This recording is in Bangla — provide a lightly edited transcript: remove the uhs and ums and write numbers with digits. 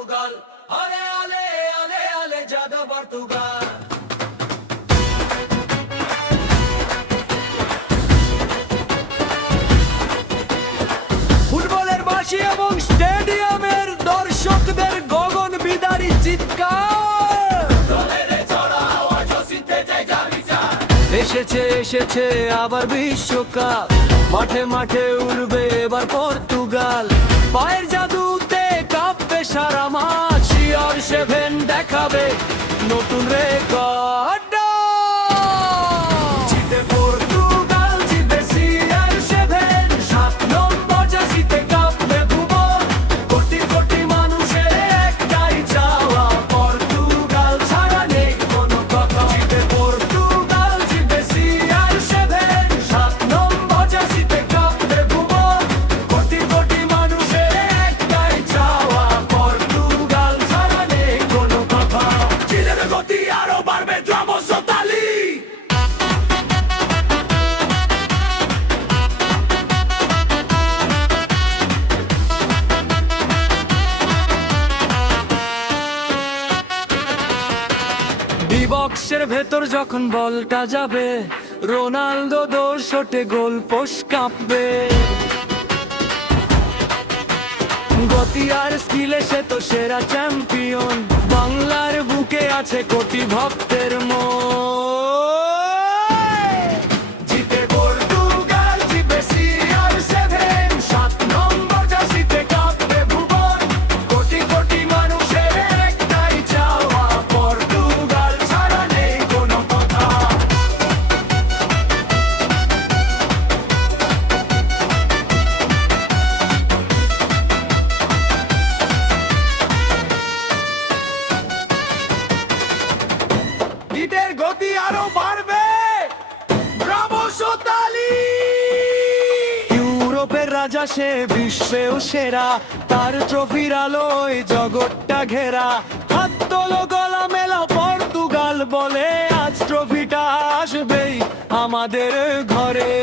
পর্তুগাল, আলে আলে আলে আলে জাদু পর্তুগাল। ফুটবলের বাঁশি এবং স্টেডিয়ামের দর্শকদের গগন বিদারী চিৎকার। এসেছে এসেছে আবার বিশ্বকাপ, মাঠে মাঠে উড়বে এবার পর্তুগাল। পায়ের জাদুতে কাঁপবে সারা মাঠ, CR7 দেখাবে নতুন রেকর্ড। জিতে পর্তুগাল, জিতে CR7, 7 নম্বর জার্সিতে কাঁপবে ভুবন। কোটি কোটি মানুষের একটাই চাওয়া, পর্তুগাল ছাড়া নেই কোনো কথা। জিতে পর্তুগাল, জিতে CR7, 7 নম্বর জার্সিতে কাঁপবে ভুবন। কোটি কোটি মানুষের একটাই চাওয়া, পর্তুগাল ছাড়া নেই কোনো কথা। জিতের গতি আরো বাড়বে, দ্রামস তালি। ডি বক্সের ভেতর যখন বলটা যাবে, রোনালদো দৌড় শটে গোল পোস্ট কাঁপবে। গতি আর স্কিলে সে তো সেরা চ্যাম্পিয়ন, বাংলার বুকে আছে কোটি ভক্তের মন। জিতে পর্তুগাল, জিতে CR7, 7 নম্বর জার্সিতে কাঁপবে ভুবন। কোটি কোটি মানুষের একটাই চাওয়া, পর্তুগাল ছাড়া নেই কোনো কথা। গিটের গতি আরো বাড়বে, ব্রাভো তালি। ইউরোপের রাজা সে বিশ্বেও সেরা, তার ট্রফির আলোয় জগৎটা ঘেরা। হাত তোলো, গলা মেলা, পর্তুগাল বলে আজ ট্রফিটা আসবেই আমাদের ঘরে।